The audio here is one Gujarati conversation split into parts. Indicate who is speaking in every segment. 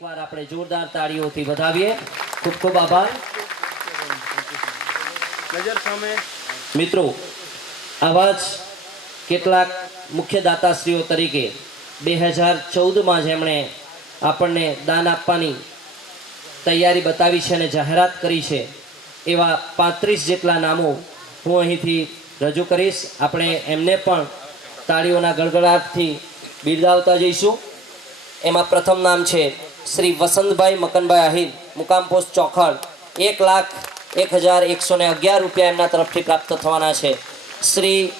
Speaker 1: એકવાર આપણે જોરદાર તાળીઓથી વધાવીએ. ખૂબ ખૂબ આભાર.
Speaker 2: નજર સામે.
Speaker 1: મિત્રો આવા જ કેટલાક મુખ્ય દાતાશ્રીઓ તરીકે બે હજાર ચૌદમાં જેમણે આપણને દાન આપવાની તૈયારી બતાવી છે અને જાહેરાત કરી છે એવા પાંત્રીસ જેટલા નામો હું અહીંથી રજૂ કરીશ. આપણે એમને પણ તાળીઓના ગળગળાટથી બિરદાવતા જઈશું. એમાં પ્રથમ નામ છે શ્રી વસંતભાઈ મકનભાઈ આહિર, મુકામ પોસ્ટ ચોખડ, એક લાખ એક હજાર એકસો ને અગિયાર રૂપિયા એમના તરફથી પ્રાપ્ત થવાના છે. શ્રી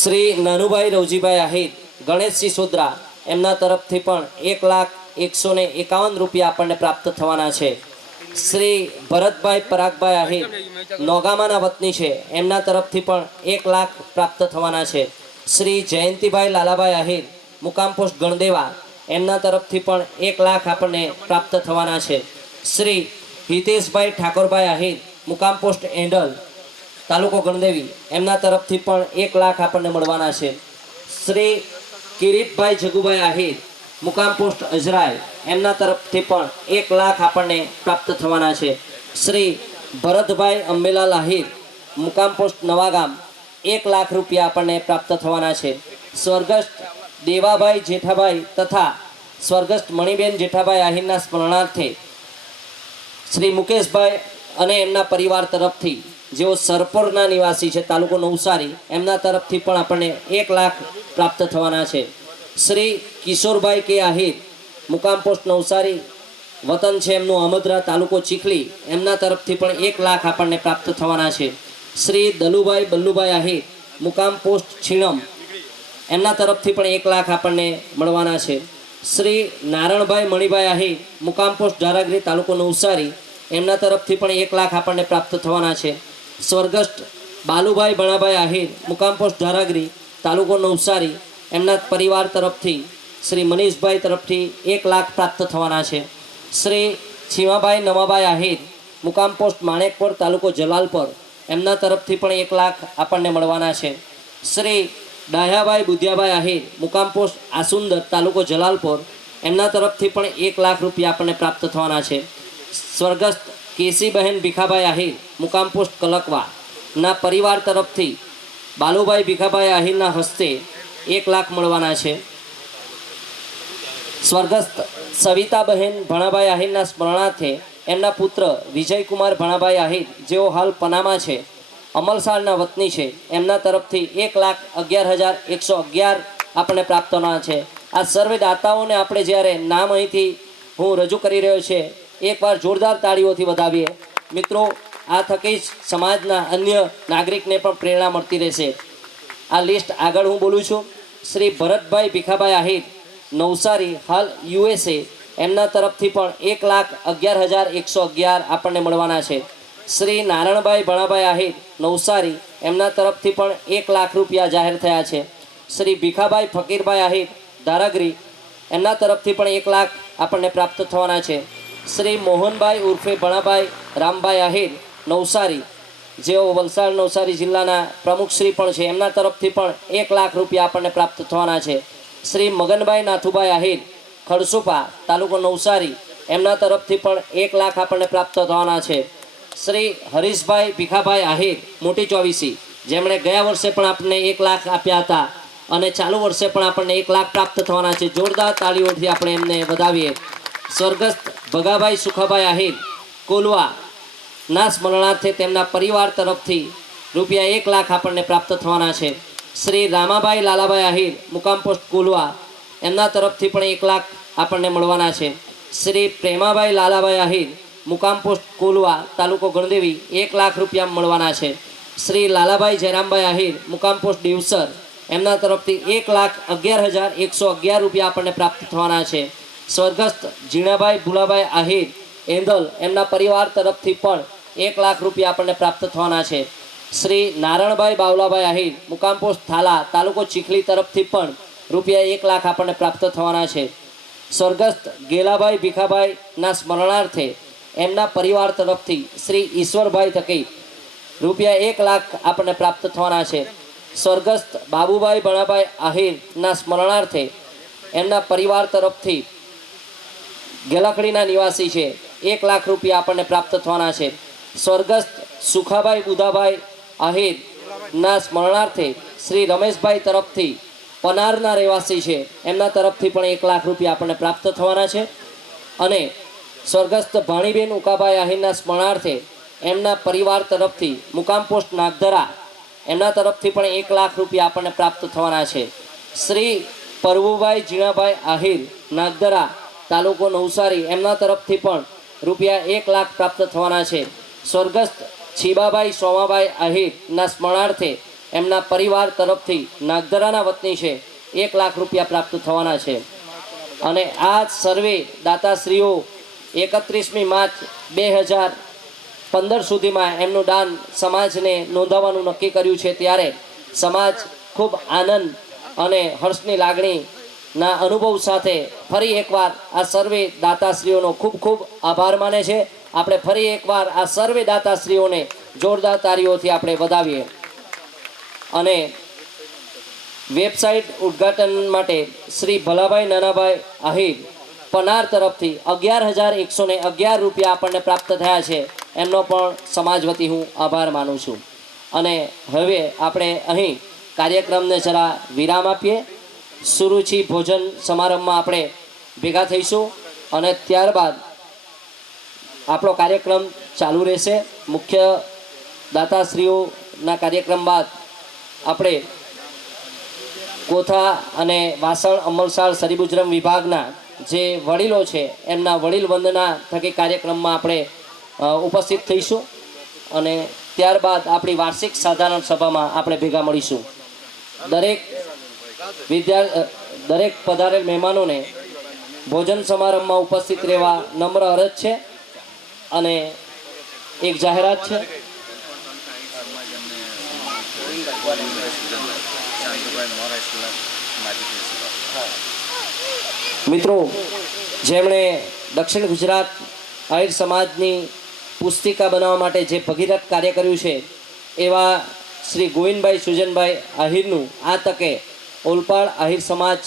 Speaker 1: શ્રી નાનુભાઈ રવજીભાઈ આહિર ગણેશ સિસોદરા એમના તરફથી પણ એક લાખ એકસો ને એકાવન રૂપિયા આપણને પ્રાપ્ત થવાના છે. શ્રી ભરતભાઈ પરાગભાઈ આહિર, નોગામાના વતની છે, એમના તરફથી પણ એક લાખ પ્રાપ્ત થવાના છે. શ્રી જયંતિભાઈ લાલાભાઈ આહિર મુકામ પોસ્ટ ગણદેવા એમના તરફથી પણ એક લાખ આપણને પ્રાપ્ત થવાના છે. શ્રી હિતેશભાઈ ઠાકોરભાઈ આહિર મુકામ પોસ્ટ એન્ડલ તાલુકો ગણદેવી, એમના તરફથી પણ એક લાખ આપણને મળવાના છે. શ્રી કિરીટભાઈ જગુભાઈ આહિર મુકામ પોસ્ટ અજરાય, એમના તરફથી પણ એક લાખ આપણને પ્રાપ્ત થવાના છે. શ્રી ભરતભાઈ અંબેલાલ આહિર મુકામ પોસ્ટ નવાગામ, એક લાખ રૂપિયા આપણને પ્રાપ્ત થવાના છે. સ્વર્ગસ્થ દેવાભાઈ જેઠાભાઈ તથા સ્વર્ગસ્થ મણિબેન જેઠાભાઈ આહિરના સ્મરણાર્થે શ્રી મુકેશભાઈ અને એમના પરિવાર તરફથી, જેઓ સરપોરના નિવાસી છે તાલુકો નવસારી એમના તરફથી પણ આપણને એક લાખ પ્રાપ્ત થવાના છે. શ્રી કિશોરભાઈ કે આહિર, મુકામ પોસ્ટ નવસારી વતન છે એમનું અમદરા તાલુકો ચીખલી, એમના તરફથી પણ એક લાખ આપણને પ્રાપ્ત થવાના છે. શ્રી દલુભાઈ બલ્લુભાઈ આહિર, મુકામ પોસ્ટ છીણમ એમના તરફથી પણ એક લાખ આપણને મળવાના છે. શ્રી નારણભાઈ મણિભાઈ આહિર મુકામ પોસ્ટ ધારાગીરી તાલુકો નવસારી એમના તરફથી પણ એક લાખ આપણને પ્રાપ્ત થવાના છે. સ્વર્ગસ્થ બાલુભાઈ ભણાભાઈ આહિર મુકામ પોસ્ટ ધારાગીરી તાલુકો નવસારી એમના પરિવાર તરફથી, શ્રી મનીષભાઈ તરફથી એક લાખ પ્રાપ્ત થવાના છે. શ્રી છીમાભાઈ નવાભાઈ આહિર મુકામ પોસ્ટ માણેકપોર તાલુકો જલાલપર, એમના તરફથી પણ એક લાખ આપણને મળવાના છે. શ્રી ડાહ્યાભાઈ બુધિયાભાઈ આહિર, મુકામ પોસ્ટ આસુંદર, તાલુકો જલાલપોર. એમના તરફથી પણ એક લાખ રૂપિયા આપણને પ્રાપ્ત થવાના છે. સ્વર્ગસ્થ કેસીબહેન ભીખાભાઈ આહિર, મુકામ પોસ્ટ કલકવા. પરિવાર તરફથી બાલુભાઈ ભીખાભાઈ આહિરના હસ્તે એક લાખ મળવાના છે. સ્વર્ગસ્થ સવિતાબહેન ભણાભાઈ આહિરના સ્મરણાર્થે એમના પુત્ર વિજયકુમાર ભણાભાઈ આહિર, જેઓ હાલ પનામાં છે. અમલસાડના વતની છે. એમના તરફથી એક લાખ અગિયાર હજાર એકસો અગિયાર આપણને પ્રાપ્ત થવાના છે. આ સર્વે દાતાઓને આપણે જ્યારે નામ અહીંથી હું રજૂ કરી રહ્યો છે, એકવાર જોરદાર તાળીઓથી વધાવીએ. મિત્રો, આ થકી જ સમાજના અન્ય નાગરિકને પણ પ્રેરણા મળતી રહેશે. આ લિસ્ટ આગળ હું બોલું છું. શ્રી ભરતભાઈ ભીખાભાઈ આહિર, નવસારી, હાલ યુએસએ એમના તરફથી પણ એક લાખ અગિયાર હજાર એકસો અગિયાર આપણને મળવાના છે. શ્રી નારણભાઈ ભણાભાઈ આહિર નવસારી એમના તરફથી પણ એક લાખ રૂપિયા જાહેર થયા છે. શ્રી ભીખાભાઈ ફકીરભાઈ આહિર ધારાગરી એમના તરફથી પણ એક લાખ આપણને પ્રાપ્ત થવાના છે. શ્રી મોહનભાઈ ઉર્ફે ભણાભાઈ રામભાઈ આહિર નવસારી, જેઓ વલસાડ નવસારી જિલ્લાના પ્રમુખશ્રી પણ છે, એમના તરફથી પણ એક લાખ રૂપિયા આપણને પ્રાપ્ત થવાના છે. શ્રી મગનભાઈ નાથુભાઈ આહિર ખડસુપા તાલુકો નવસારી એમના તરફથી પણ એક લાખ આપણને પ્રાપ્ત થવાના છે. શ્રી હરીશભાઈ ભીખાભાઈ આહિર, મોટી ચોવીસી, જેમણે ગયા વર્ષે પણ આપણને એક લાખ આપ્યા હતા અને ચાલુ વર્ષે પણ આપણને એક લાખ પ્રાપ્ત થવાના છે. જોરદાર તાળીઓથી આપણે એમને વધાવીએ. સ્વર્ગસ્થ ભગાભાઈ સુખાભાઈ આહિર, કોલવા ના સ્મરણાર્થે તેમના પરિવાર તરફથી રૂપિયા એક લાખ આપણને પ્રાપ્ત થવાના છે. શ્રી રામાભાઈ લાલાભાઈ આહિર, મુકામ પોસ્ટ કોલવા, એમના તરફથી પણ એક લાખ આપણને મળવાના છે. શ્રી પ્રેમાભાઈ લાલાભાઈ આહિર મુકામ પોસ્ટ કોલવા તાલુકો ગણદેવી, એક લાખ રૂપિયા મળવાના છે. શ્રી લાલાભાઈ જયરામભાઈ આહિર, મુકામ પોસ્ટ દિવસર એમના તરફથી એક લાખ અગિયાર હજાર એકસો અગિયાર રૂપિયા આપણને પ્રાપ્ત થવાના છે. સ્વર્ગસ્થ જીણાભાઈ ભુલાભાઈ આહિર, એંધલ, એમના પરિવાર તરફથી પણ એક લાખ રૂપિયા આપણને પ્રાપ્ત થવાના છે. શ્રી નારણભાઈ બાવલાભાઈ આહિર, મુકામ પોસ્ટ થાલા, તાલુકો ચીખલી તરફથી પણ રૂપિયા એક લાખ આપણને પ્રાપ્ત થવાના છે. સ્વર્ગસ્થ ગેલાભાઈ ભીખાભાઈના સ્મરણાર્થે એમના પરિવાર તરફથી શ્રી ઈશ્વરભાઈ થકી રૂપિયા એક લાખ આપણને પ્રાપ્ત થવાના છે. સ્વર્ગસ્થ બાબુભાઈ ભણાભાઈ આહિરના સ્મરણાર્થે એમના પરિવાર તરફથી ગેલાખડીના નિવાસી છે. એક લાખ રૂપિયા આપણને પ્રાપ્ત થવાના છે. સ્વર્ગસ્થ સુખાભાઈ બુધાભાઈ આહિરના સ્મરણાર્થે શ્રી રમેશભાઈ તરફથી પનારના રહેવાસી છે. એમના તરફથી પણ એક લાખ રૂપિયા આપણને પ્રાપ્ત થવાના છે. અને સ્વર્ગસ્થ ભાણીબેન ઉકાભાઈ આહિરના સ્મરણાર્થે એમના પરિવાર તરફથી મુકામ પોસ્ટ નાગધરા એમના તરફથી પણ એક લાખ રૂપિયા આપણને પ્રાપ્ત થવાના છે. શ્રી પરવુભાઈ જીણાભાઈ આહિર નાગધરા તાલુકો નવસારી એમના તરફથી પણ રૂપિયા એક લાખ પ્રાપ્ત થવાના છે. સ્વર્ગસ્થ છીબાભાઈ સોમાભાઈ આહિરના સ્મરણાર્થે એમના પરિવાર તરફથી નાગધરાના વતની છે એક લાખ રૂપિયા પ્રાપ્ત થવાના છે. અને આ સર્વે દાતાશ્રીઓ એકત્રીસમી માર્ચ બે હજાર પંદર સુધીમાં એમનું દાન સમાજને નોંધાવવાનું નક્કી કર્યું છે ત્યારે સમાજ ખૂબ આનંદ અને હર્ષની લાગણીના અનુભવ સાથે ફરી એકવાર આ સર્વે દાતાશ્રીઓનો ખૂબ ખૂબ આભાર માને છે. આપણે ફરી એકવાર આ સર્વે દાતાશ્રીઓને જોરદાર તારીઓથી આપણે વધાવીએ. અને વેબસાઇટ ઉદ્ઘાટન માટે શ્રી ભલાભાઈ નાનાભાઈ આહિર પનાર તરફથી અગિયાર હજાર એકસો ને અગિયાર રૂપિયા આપણને પ્રાપ્ત થયા છે. એમનો પણ સમાજ વતી હું આભાર માનું છું. અને હવે આપણે અહીં કાર્યક્રમને જરા વિરામ આપીએ. સુરુચિ ભોજન સમારંભમાં આપણે ભેગા થઈશું અને ત્યારબાદ આપણો કાર્યક્રમ ચાલુ રહેશે. મુખ્ય દાતાશ્રીઓના કાર્યક્રમ બાદ આપણે કોથા અને વાસણ અમલસાળ, સરીબુજરમ વિભાગના જે વડીલો છે, એમના વડીલ વંદના થકી કાર્યક્રમમાં આપણે ઉપસ્થિત થઈશું અને ત્યારબાદ આપણી વાર્ષિક સાધારણ સભામાં આપણે ભેગા મળીશું. દરેક વિદ્યા દરેક પધારેલ મહેમાનોને ભોજન સમારંભમાં ઉપસ્થિત રહેવા નમ્ર અરજ છે અને એક જાહેરાત છે. મિત્રો, જેમણે દક્ષિણ ગુજરાત આહિર સમાજની પુસ્તિકા બનાવવા માટે જે ભગીરથ કાર્ય કર્યું છે, એવા શ્રી ગોવિંદભાઈ સુજનભાઈ આહિરનું આ તકે ઓલપાડ આહિર સમાજ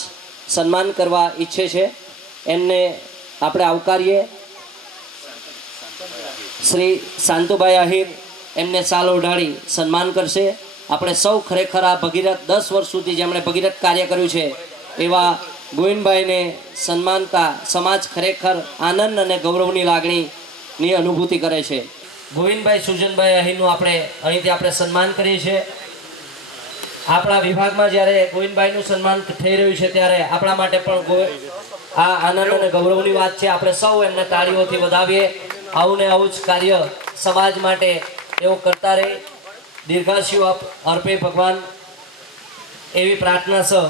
Speaker 1: સન્માન કરવા ઈચ્છે છે. એમને આપણે આવકારીએ. શ્રી શાંતુભાઈ આહિર એમને સાલ ઓઢાડી સન્માન કરશે. આપણે સૌ ખરેખર આ ભગીરથ દસ વર્ષ સુધી જેમણે ભગીરથ કાર્ય કર્યું છે, એવા ગોવિંદભાઈને સન્માનતા સમાજ ખરેખર આનંદ અને ગૌરવની લાગણીની અનુભૂતિ કરે છે. ગોવિંદભાઈ, સુજનભાઈ અહીંનું આપણે અહીંથી આપણે સન્માન કરીએ છીએ. આપણા વિભાગમાં જ્યારે ગોવિંદભાઈનું સન્માન થઈ રહ્યું છે ત્યારે આપણા માટે પણ આ આનંદ અને ગૌરવની વાત છે. આપણે સૌ એમને તાળીઓથી વધાવીએ. આવું ને આવું જ કાર્ય સમાજ માટે એવું કરતા રહે. દીર્ઘાશીઓ અર્પે ભગવાન. એવી પ્રાર્થના સહ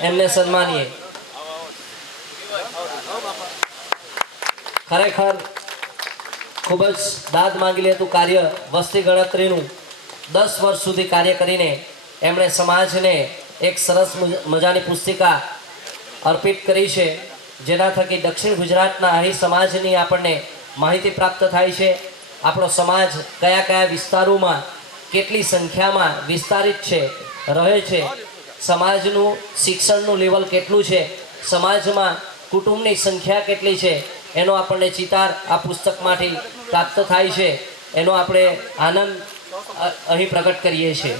Speaker 1: એમને સન્માનીએ. ખરેખર ખૂબ જ દાદ માંગી લેતું કાર્ય વસ્તી ગણતરીનું દસ વર્ષ સુધી કાર્ય કરીને એમણે સમાજને એક સરસ મજ- મજાની પુસ્તિકા અર્પિત કરી છે, જેના થકી દક્ષિણ ગુજરાતના હરિ સમાજની આપણને માહિતી પ્રાપ્ત થાય છે. આપણો સમાજ કયા કયા વિસ્તારોમાં કેટલી સંખ્યામાં વિસ્તારિત છે, રહે છે, સમાજનું શિક્ષણનું લેવલ કેટલું છે, સમાજમાં કુટુંબની સંખ્યા કેટલી છે એનો આપણને ચિતાર આ પુસ્તકમાંથી પ્રાપ્ત થાય છે, એનો આપણે આનંદ અહીં પ્રગટ કરીએ છીએ.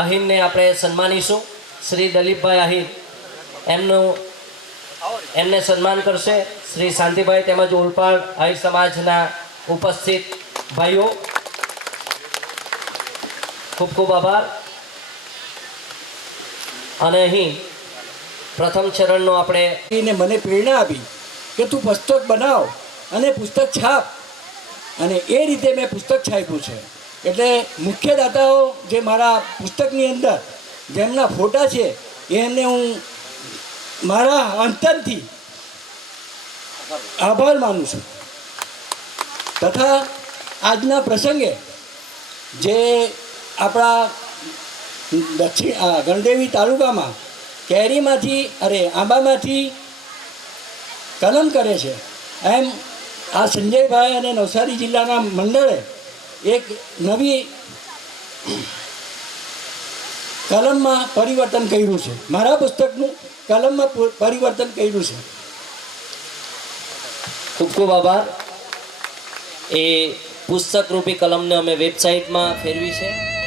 Speaker 1: અહિરને આપણે સન્માનીશું. શ્રી દલીપભાઈ આહિર એમનું, એમને સન્માન કરશે. શ્રી શાંતિભાઈ તેમજ ઓલપાડ આહિર સમાજના ઉપસ્થિત ભાઈઓ, ખૂબ ખૂબ આભાર. અને અહીં પ્રથમ ચરણનો આપણે
Speaker 2: એને મને પ્રેરણા આપી. કે તું પુસ્તક બનાવ અને પુસ્તક છાપ. અને એ રીતે મેં પુસ્તક છાપ્યું છે. એટલે મુખ્ય દાતાઓ જે મારા પુસ્તકની અંદર જેમના ફોટા છે, એમને હું મારા અંતરથી આભાર માનું છું. તથા આજના પ્રસંગે જે આપણા દક્ષિણ ગણદેવી તાલુકામાં કેરીમાંથી, અરે આંબામાંથી કલમ કરે છે. એમ આ સંજયભાઈ અને નવસારી જિલ્લાના મંડળે એક નવી કલમમાં પરિવર્તન કર્યું છે. મારા પુસ્તકનું કલમમાં પરિવર્તન કર્યું છે.
Speaker 3: ખૂબ ખૂબ આભાર. એ પુસ્તક રૂપી કલમને અમે વેબસાઇટમાં ફેરવી છે.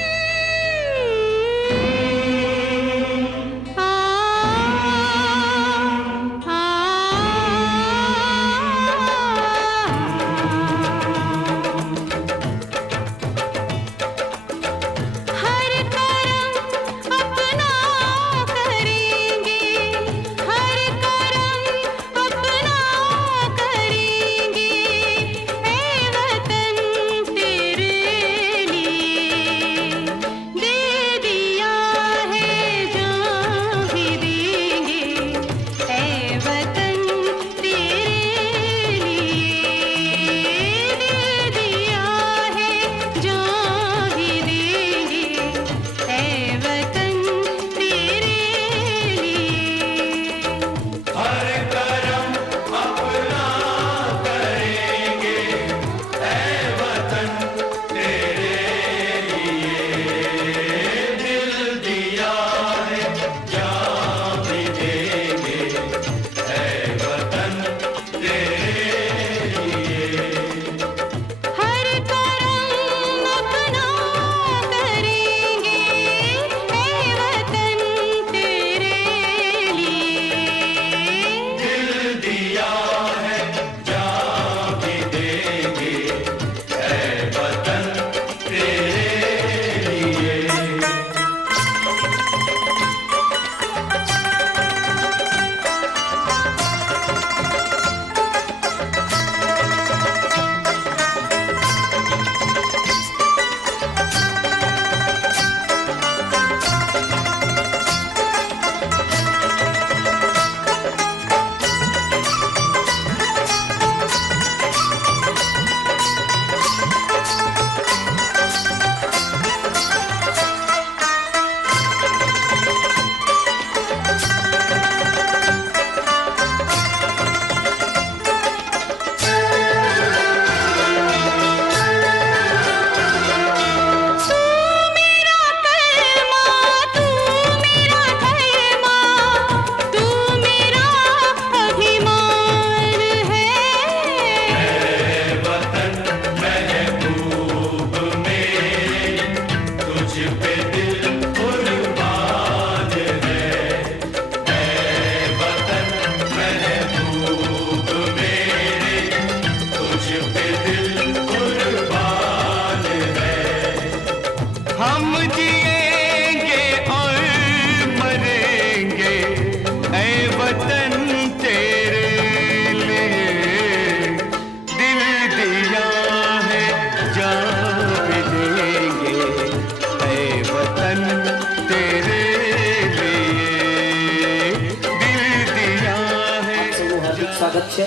Speaker 3: સ્વાગત છે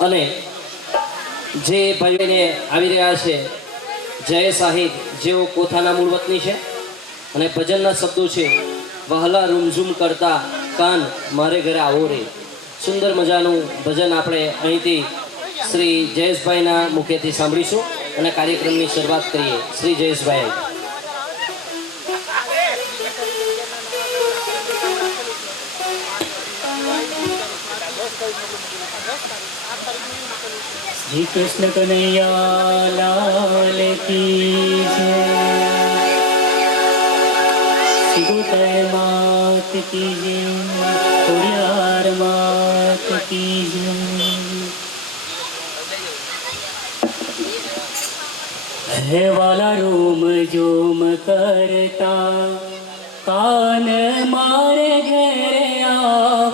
Speaker 3: અને જે ભાઈઓને આવી રહ્યા છે જય સાહિદ જેઓ કોથાના મૂળ વતની છે અને ભજનના શબ્દો છે વહલા રૂમઝૂમ કરતા કાન મારે ઘરે આવો રે. સુંદર મજાનું ભજન આપણે અહીંથી શ્રી જયેશભાઈના મુખેથી સાંભળીશું અને કાર્યક્રમની શરૂઆત કરીએ. શ્રી જયેશભાઈ.
Speaker 4: શ્રી કૃષ્ણ કનૈયા લાલ કી જય. की जय खुड़ियार मात की जय है वाला रोम जोम करता कान मारे घेरे आ